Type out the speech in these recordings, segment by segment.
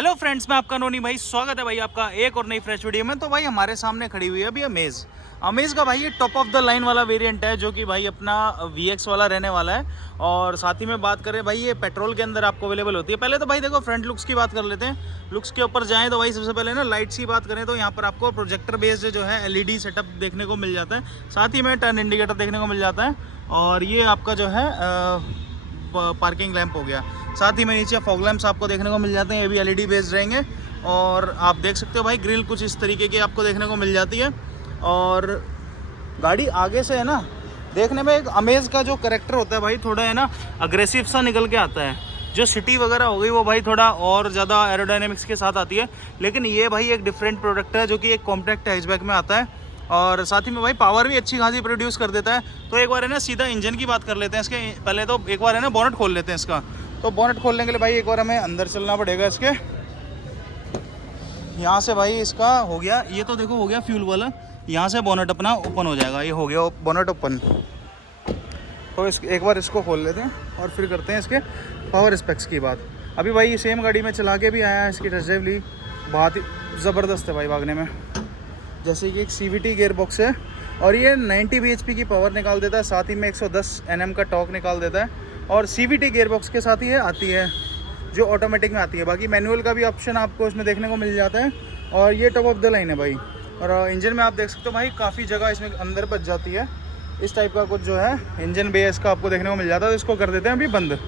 Hello friends, मैं आपका नोनी भाई। स्वागत है भाई आपका एक और नई फ्रेश वीडियो में। तो भाई हमारे सामने खड़ी हुई है अभी अमेज का भाई ये टॉप ऑफ द लाइन वाला वेरिएंट है, जो कि भाई अपना VX वाला रहने वाला है। और साथ ही में बात करें भाई, ये पेट्रोल के अंदर आपको अवेलेबल होती है। पहले तो भाई देखो फ्रंट लुक्स की बात कर लेते हैं। लुक्स के ऊपर जाएँ तो भाई सबसे पहले ना लाइट्स की बात करें तो यहाँ पर आपको प्रोजेक्टर बेस्ड जो है LED सेटअप देखने को मिल जाता है। साथ ही में टर्न इंडिकेटर देखने को मिल जाता है। और ये आपका जो है पार्किंग लैंप हो गया। साथ ही में नीचे फॉग लैंप्स आपको देखने को मिल जाते हैं, ये भी LED बेस्ड रहेंगे। और आप देख सकते हो भाई ग्रिल कुछ इस तरीके की आपको देखने को मिल जाती है। और गाड़ी आगे से है ना, देखने में एक अमेज का जो करेक्टर होता है भाई थोड़ा है ना अग्रेसिव सा निकल के आता है। जो सिटी वगैरह हो गई वो भाई थोड़ा और ज़्यादा एरोडायनेमिक्स के साथ आती है, लेकिन ये भाई एक डिफरेंट प्रोडक्ट है जो कि एक कॉम्पैक्ट हैचबैक में आता है। और साथ ही में भाई पावर भी अच्छी खासी प्रोड्यूस कर देता है। तो एक बार है ना सीधा इंजन की बात कर लेते हैं इसके। पहले तो एक बार है ना बोनट खोल लेते हैं इसका। तो बोनट खोलने के लिए भाई एक बार हमें अंदर चलना पड़ेगा इसके। यहाँ से भाई इसका हो गया, ये तो देखो हो गया फ्यूल वाला। यहाँ से बोनट अपना ओपन हो जाएगा, ये हो गया बोनट ओपन। तो एक बार इसको खोल लेते हैं और फिर करते हैं इसके पावर स्पेक्स की बात। अभी भाई सेम गाड़ी में चला के भी आया है, इसकी टेस्ट ड्राइव ली, बहुत ही ज़बरदस्त है भाई भागने में। जैसे कि एक CVT गियर बॉक्स है और ये 90 bhp की पावर निकाल देता है। साथ ही में 110 Nm का टॉर्क निकाल देता है। और CVT गियर बॉक्स के साथ ही आती है जो ऑटोमेटिक में आती है। बाकी मैनुअल का भी ऑप्शन आपको इसमें देखने को मिल जाता है। और ये टॉप ऑफ द लाइन है भाई। और इंजन में आप देख सकते हो भाई काफ़ी जगह इसमें अंदर बच जाती है। इस टाइप का कुछ जो है इंजन बेस का आपको देखने को मिल जाता है। तो इसको कर देते हैं अभी बंद।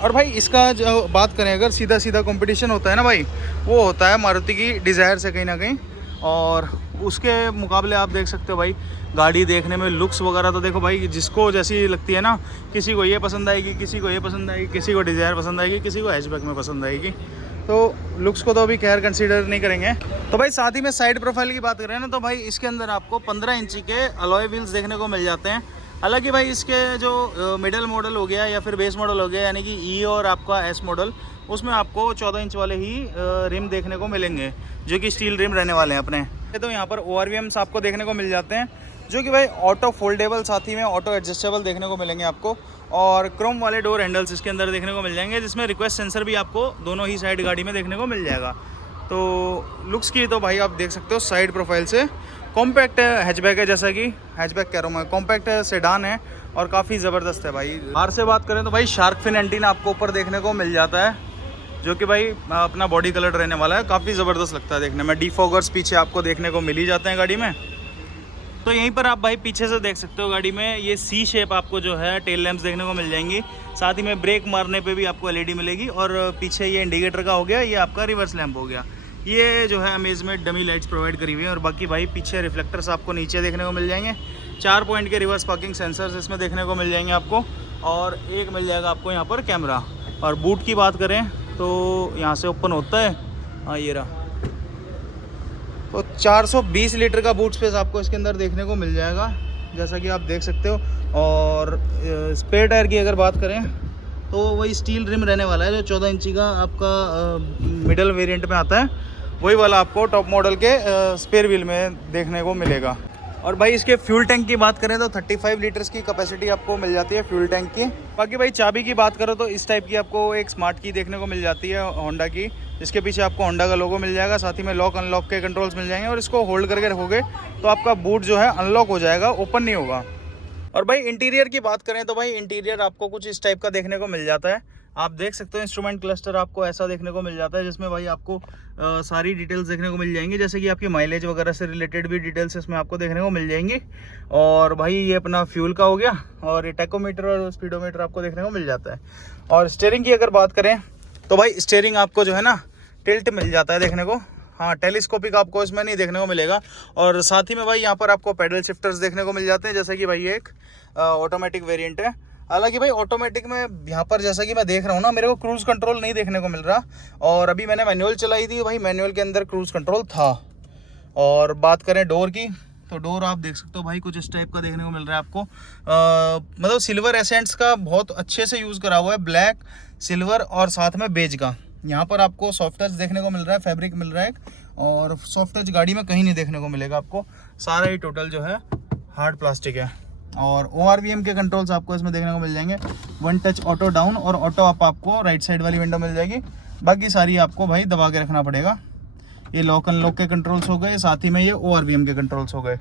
और भाई इसका जो बात करें अगर सीधा सीधा कंपटीशन होता है ना भाई, वो होता है मारुति की डिज़ायर से कहीं ना कहीं। और उसके मुकाबले आप देख सकते हो भाई गाड़ी देखने में लुक्स वगैरह तो देखो भाई जिसको जैसी लगती है ना, किसी को ये पसंद आएगी, किसी को ये पसंद आएगी, किसी को डिज़ायर पसंद आएगी, किसी को हैचबैक में पसंद आएगी। तो लुक्स को तो अभी खैर कंसीडर नहीं करेंगे। तो भाई साथ ही में साइड प्रोफाइल की बात करें ना, तो भाई इसके अंदर आपको 15 इंची के अलॉय व्हील्स देखने को मिल जाते हैं। हालांकि भाई इसके जो मिडल मॉडल हो गया या फिर बेस मॉडल हो गया, यानी कि E और आपका S मॉडल, उसमें आपको 14 इंच वाले ही रिम देखने को मिलेंगे, जो कि स्टील रिम रहने वाले हैं अपने। तो यहाँ पर ORVMs आपको देखने को मिल जाते हैं, जो कि भाई ऑटो फोल्डेबल, साथ ही में ऑटो एडजस्टेबल देखने को मिलेंगे आपको। और क्रोम वाले डोर हैंडल्स इसके अंदर देखने को मिल जाएंगे, जिसमें रिक्वेस्ट सेंसर भी आपको दोनों ही साइड गाड़ी में देखने को मिल जाएगा। तो लुक्स की तो भाई आप देख सकते हो साइड प्रोफाइल से कॉम्पैक्ट हैचबैक है, जैसा कि हैचबैक कह रहा हूँ मैं, कॉम्पैक्ट सेडान है और काफ़ी ज़बरदस्त है भाई। बाहर से बात करें तो भाई शार्क फिन एंटीना आपको ऊपर देखने को मिल जाता है, जो कि भाई अपना बॉडी कलर रहने वाला है। काफ़ी ज़बरदस्त लगता है देखने में। डिफॉगर्स पीछे आपको देखने को मिल ही जाते हैं गाड़ी में। तो यहीं पर आप भाई पीछे से देख सकते हो गाड़ी में ये C शेप आपको जो है टेल लैंप्स देखने को मिल जाएंगी। साथ ही में ब्रेक मारने पे भी आपको LED मिलेगी। और पीछे ये इंडिकेटर का हो गया, ये आपका रिवर्स लैंप हो गया। ये जो है अमेज में डमी लाइट्स प्रोवाइड करी हुई है। और बाकी भाई पीछे रिफ्लेक्टर्स आपको नीचे देखने को मिल जाएंगे। 4 पॉइंट के रिवर्स पार्किंग सेंसर्स इसमें देखने को मिल जाएंगे आपको। और एक मिल जाएगा आपको यहाँ पर कैमरा। और बूट की बात करें तो यहाँ से ओपन होता है, हाँ ये रहा। तो 420 लीटर का बूट स्पेस आपको इसके अंदर देखने को मिल जाएगा, जैसा कि आप देख सकते हो। और स्पेयर टायर की अगर बात करें तो वही स्टील रिम रहने वाला है, जो 14 इंची का आपका मिडल वेरिएंट में आता है, वही वाला आपको टॉप मॉडल के स्पेयर व्हील में देखने को मिलेगा। और भाई इसके फ्यूल टैंक की बात करें तो 35 लीटर्स की कैपेसिटी आपको मिल जाती है फ्यूल टैंक की। बाकी भाई चाबी की बात करो तो इस टाइप की आपको एक स्मार्ट की देखने को मिल जाती है होंडा की, जिसके पीछे आपको होंडा का लोगो मिल जाएगा। साथ ही में लॉक अनलॉक के कंट्रोल्स मिल जाएंगे। और इसको होल्ड करके रखोगे तो आपका बूट जो है अनलॉक हो जाएगा, ओपन नहीं होगा। और भाई इंटीरियर की बात करें तो भाई इंटीरियर आपको कुछ इस टाइप का देखने को मिल जाता है। आप देख सकते हो इंस्ट्रूमेंट क्लस्टर आपको ऐसा देखने को मिल जाता है, जिसमें भाई आपको सारी डिटेल्स देखने को मिल जाएंगी, जैसे कि आपकी माइलेज वगैरह से रिलेटेड भी डिटेल्स इसमें आपको देखने को मिल जाएंगी। और भाई ये अपना फ्यूल का हो गया। और ये टैकोमीटर और स्पीडोमीटर आपको देखने को मिल जाता है। और स्टीयरिंग की अगर बात करें तो भाई स्टीयरिंग आपको जो है ना टिल्ट मिल जाता है देखने को। हाँ, टेलीस्कोपिक आपको इसमें नहीं देखने को मिलेगा। और साथ ही में भाई यहाँ पर आपको पैडल शिफ्टर्स देखने को मिल जाते हैं, जैसे कि भाई एक ऑटोमेटिक वेरिएंट है। हालांकि भाई ऑटोमेटिक में यहाँ पर जैसा कि मैं देख रहा हूँ ना, मेरे को क्रूज़ कंट्रोल नहीं देखने को मिल रहा। और अभी मैंने मैनुअल चलाई थी भाई, मैनुअल के अंदर क्रूज़ कंट्रोल था। और बात करें डोर की तो डोर आप देख सकते हो भाई कुछ इस टाइप का देखने को मिल रहा है आपको। मतलब सिल्वर एसेंट्स का बहुत अच्छे से यूज़ करा हुआ है, ब्लैक, सिल्वर और साथ में बेज का। यहाँ पर आपको सॉफ्ट टच देखने को मिल रहा है, फैब्रिक मिल रहा है। और सॉफ्ट टच गाड़ी में कहीं नहीं देखने को मिलेगा आपको, सारा ही टोटल जो है हार्ड प्लास्टिक है। और ORVM के कंट्रोल्स आपको इसमें देखने को मिल जाएंगे। वन टच ऑटो डाउन और ऑटो अप आपको राइट साइड वाली विंडो मिल जाएगी। बाकी सारी आपको भाई दबा के रखना पड़ेगा। ये लॉक अनलॉक के कंट्रोल्स हो गए, साथ ही में ये ORVM के कंट्रोल्स हो गए।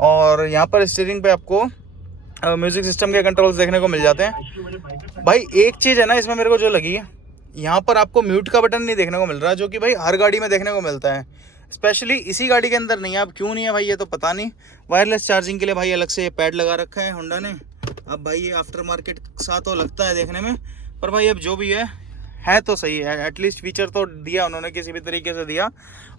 और यहाँ पर स्टीयरिंग पे आपको म्यूजिक सिस्टम के कंट्रोल्स देखने को मिल जाते हैं। भाई एक चीज़ है ना इसमें मेरे को जो लगी है, यहाँ पर आपको म्यूट का बटन नहीं देखने को मिल रहा, जो कि भाई हर गाड़ी में देखने को मिलता है, स्पेशली इसी गाड़ी के अंदर नहीं है। अब क्यों नहीं है भाई ये तो पता नहीं। वायरलेस चार्जिंग के लिए भाई अलग से पैड लगा रखा है होंडा ने। अब भाई ये आफ्टर मार्केट सा तो लगता है देखने में, पर भाई अब जो भी है तो सही है। एटलीस्ट फीचर तो दिया उन्होंने, किसी भी तरीके से दिया।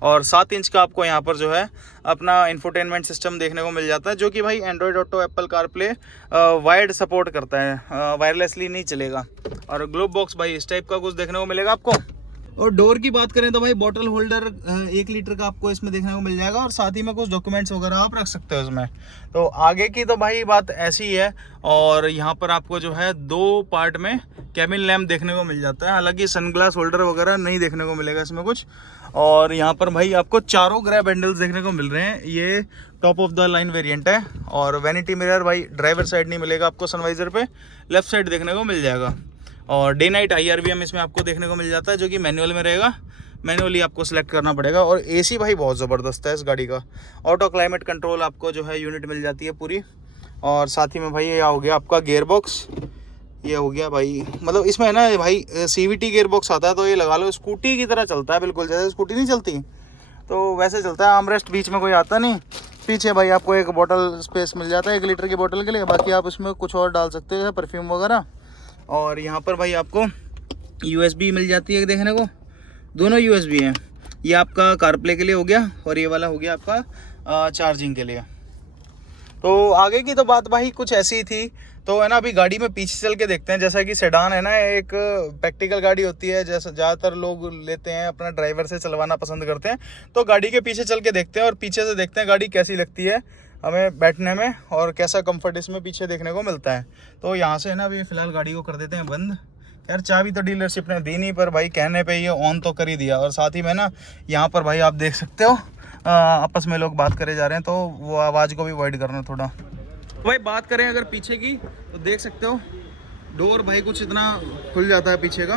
और 7 इंच का आपको यहाँ पर जो है अपना इंफोटेनमेंट सिस्टम देखने को मिल जाता है, जो कि भाई Android auto, Apple CarPlay wired support करता है, वायरलेसली नहीं चलेगा। और ग्लोब बॉक्स भाई इस टाइप का कुछ देखने को मिलेगा आपको। और डोर की बात करें तो भाई बॉटल होल्डर 1 लीटर का आपको इसमें देखने को मिल जाएगा, और साथ ही में कुछ डॉक्यूमेंट्स वगैरह आप रख सकते हो इसमें। तो आगे की तो भाई बात ऐसी ही है। और यहाँ पर आपको जो है 2 पार्ट में कैबिन लैम्प देखने को मिल जाता है, हालांकि सनग्लास होल्डर वगैरह नहीं देखने को मिलेगा इसमें कुछ। और यहाँ पर भाई आपको चारों ग्रैब हैंडल्स देखने को मिल रहे हैं। ये top of the line variant है। और वैनिटी मिरर भाई ड्राइवर साइड नहीं मिलेगा आपको, सनवाइजर पे लेफ्ट साइड देखने को मिल जाएगा। और डे नाइट IRVM इसमें आपको देखने को मिल जाता है, जो कि मैनुअल में रहेगा, मैनुअली आपको सिलेक्ट करना पड़ेगा। और AC भाई बहुत ज़बरदस्त है इस गाड़ी का। ऑटो क्लाइमेट कंट्रोल आपको जो है यूनिट मिल जाती है पूरी। और साथ ही में भाई ये हो गया आपका गियर बॉक्स, ये हो गया भाई, मतलब इसमें है ना भाई CVT गियर बॉक्स आता है, तो ये लगा लो स्कूटी की तरह चलता है बिल्कुल, जैसे स्कूटी नहीं चलती तो वैसे चलता है। आर्मरेस्ट बीच में कोई आता नहीं। पीछे भाई आपको एक बोतल स्पेस मिल जाता है 1 लीटर की बोतल के लिए, बाकी आप उसमें कुछ और डाल सकते हो, परफ्यूम वगैरह। और यहाँ पर भाई आपको USB मिल जाती है देखने को, दोनों USB हैं। ये आपका कारप्ले के लिए हो गया, और ये वाला हो गया आपका चार्जिंग के लिए। तो आगे की तो बात भाई कुछ ऐसी ही थी। तो है ना अभी गाड़ी में पीछे चल के देखते हैं। जैसा कि सेडान है ना, एक प्रैक्टिकल गाड़ी होती है, जैसा ज़्यादातर लोग लेते हैं, अपना ड्राइवर से चलवाना पसंद करते हैं। तो गाड़ी के पीछे चल के देखते हैं और पीछे से देखते हैं गाड़ी कैसी लगती है हमें बैठने में, और कैसा कंफर्ट इसमें पीछे देखने को मिलता है। तो यहाँ से है ना अभी फ़िलहाल गाड़ी को कर देते हैं बंद। यार चाबी तो डीलरशिप ने दी नहीं, पर भाई कहने पे ये ऑन तो कर ही दिया। और साथ ही में ना यहाँ पर भाई आप देख सकते हो आपस में लोग बात करे जा रहे हैं, तो वो आवाज़ को भी अवॉइड करना थोड़ा। भाई बात करें अगर पीछे की, तो देख सकते हो डोर भाई कुछ इतना खुल जाता है पीछे का,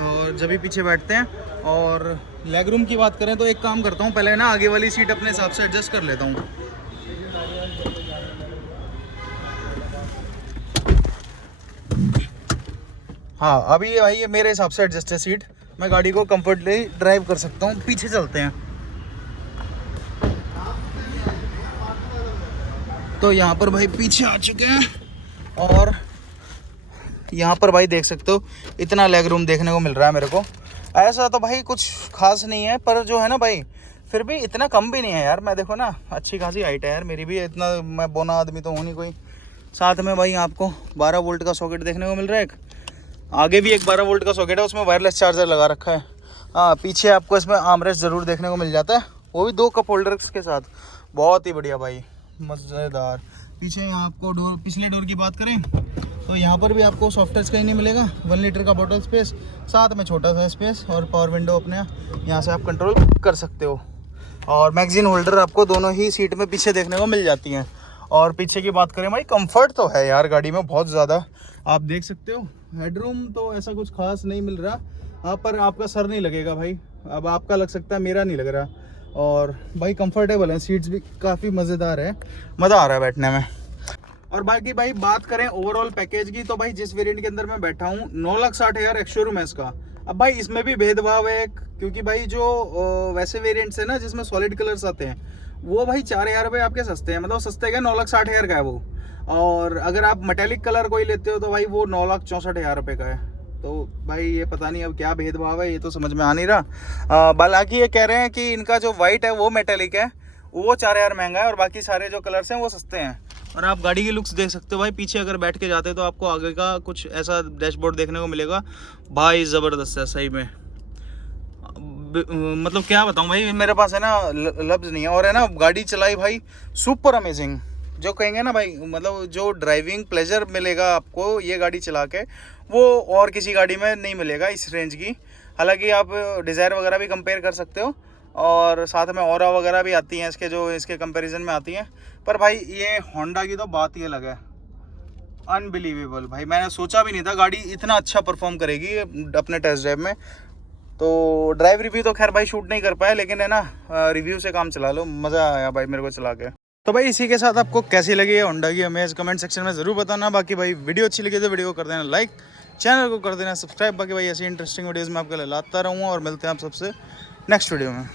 और जब भी पीछे बैठते हैं। और लेग रूम की बात करें तो एक काम करता हूँ, पहले ना आगे वाली सीट अपने हिसाब से एडजस्ट कर लेता हूँ। हाँ अभी भाई ये मेरे हिसाब से एडजस्ट है सीट, मैं गाड़ी को कंफर्टेबली ड्राइव कर सकता हूँ। पीछे चलते हैं। तो यहाँ पर भाई पीछे आ चुके हैं, और यहाँ पर भाई देख सकते हो इतना लेग रूम देखने को मिल रहा है मेरे को। ऐसा तो भाई कुछ खास नहीं है, पर जो है ना भाई फिर भी इतना कम भी नहीं है यार। मैं देखो ना अच्छी खासी हाइट है यार मेरी भी, इतना मैं बोना आदमी तो हूँ नहीं कोई। साथ में भाई आपको 12 वोल्ट का सॉकेट देखने को मिल रहा है। एक आगे भी एक 12 वोल्ट का सॉकेट है, उसमें वायरलेस चार्जर लगा रखा है। हाँ पीछे आपको इसमें आर्मरेस्ट ज़रूर देखने को मिल जाता है, वो भी 2 कप होल्डर्स के साथ। बहुत ही बढ़िया भाई, मज़ेदार। पीछे यहाँ आपको डोर, पिछले डोर की बात करें तो यहाँ पर भी आपको सॉफ्ट टच कहीं नहीं मिलेगा। 1 लीटर का बॉटल स्पेस, साथ में छोटा सा स्पेस, और पावर विंडो अपने यहाँ से आप कंट्रोल कर सकते हो। और मैगजीन होल्डर आपको दोनों ही सीट में पीछे देखने को मिल जाती हैं। और पीछे की बात करें भाई, कंफर्ट तो है यार गाड़ी में बहुत ज़्यादा, आप देख सकते हो। हेडरूम तो ऐसा कुछ खास नहीं मिल रहा, पर आपका सर नहीं लगेगा भाई, अब आपका लग सकता है, मेरा नहीं लग रहा। और भाई कंफर्टेबल है, सीट्स भी काफ़ी मज़ेदार है, मज़ा आ रहा है बैठने में। और बाकी भाई बात करें ओवरऑल पैकेज की, तो भाई जिस वेरिएंट के अंदर मैं बैठा हूँ 9,60,000 एक्स-शोरूम है इसका। अब भाई इसमें भी भेदभाव है, क्योंकि भाई जो वैसे वेरिएंट्स है ना जिसमें सॉलिड कलर्स आते हैं, वो भाई 4,000 रुपये आपके सस्ते हैं, मतलब सस्ते क्या 9,60,000 का है वो। और अगर आप मेटेलिक कलर कोई लेते हो तो भाई वो 9,64,000 रुपये का है। तो भाई ये पता नहीं अब क्या भेदभाव है, ये तो समझ में आ नहीं रहा। हालांकि ये कह रहे हैं कि इनका जो वाइट है वो मेटेलिक है, वो 4,000 महंगा है, और बाकी सारे जो कलर्स हैं वो सस्ते हैं। और आप गाड़ी की लुक्स देख सकते हो भाई, पीछे अगर बैठ के जाते तो आपको आगे का कुछ ऐसा डैशबोर्ड देखने को मिलेगा भाई, ज़बरदस्त है सही में। मतलब क्या बताऊं भाई, मेरे पास है ना लफ्ज़ नहीं है। और है ना गाड़ी चलाई भाई सुपर अमेजिंग, जो कहेंगे ना भाई, मतलब जो ड्राइविंग प्लेजर मिलेगा आपको ये गाड़ी चला के, वो और किसी गाड़ी में नहीं मिलेगा इस रेंज की। हालांकि आप डिज़ायर वगैरह भी कंपेयर कर सकते हो, और साथ में ऑरा वगैरह भी आती हैं इसके, जो इसके कंपैरिजन में आती हैं। पर भाई ये होंडा की तो बात ही अलग है, अनबिलीवेबल भाई। मैंने सोचा भी नहीं था गाड़ी इतना अच्छा परफॉर्म करेगी अपने टेस्ट ड्राइव में। तो ड्राइव रिव्यू तो खैर भाई शूट नहीं कर पाए, लेकिन है ना रिव्यू से काम चला लो, मज़ा आया भाई मेरे को चला के। तो भाई इसी के साथ आपको कैसी लगी है होंडा की अमेज कमेंट सेक्शन में ज़रूर बताना। बाकी भाई वीडियो अच्छी लगी तो वीडियो को कर देना लाइक, चैनल को कर देना सब्सक्राइब। बाकी भाई ऐसी इंटरेस्टिंग वीडियोज़ मैं आपके लिए लाता रहूँगा और मिलते हैं आप सबसे नेक्स्ट वीडियो में।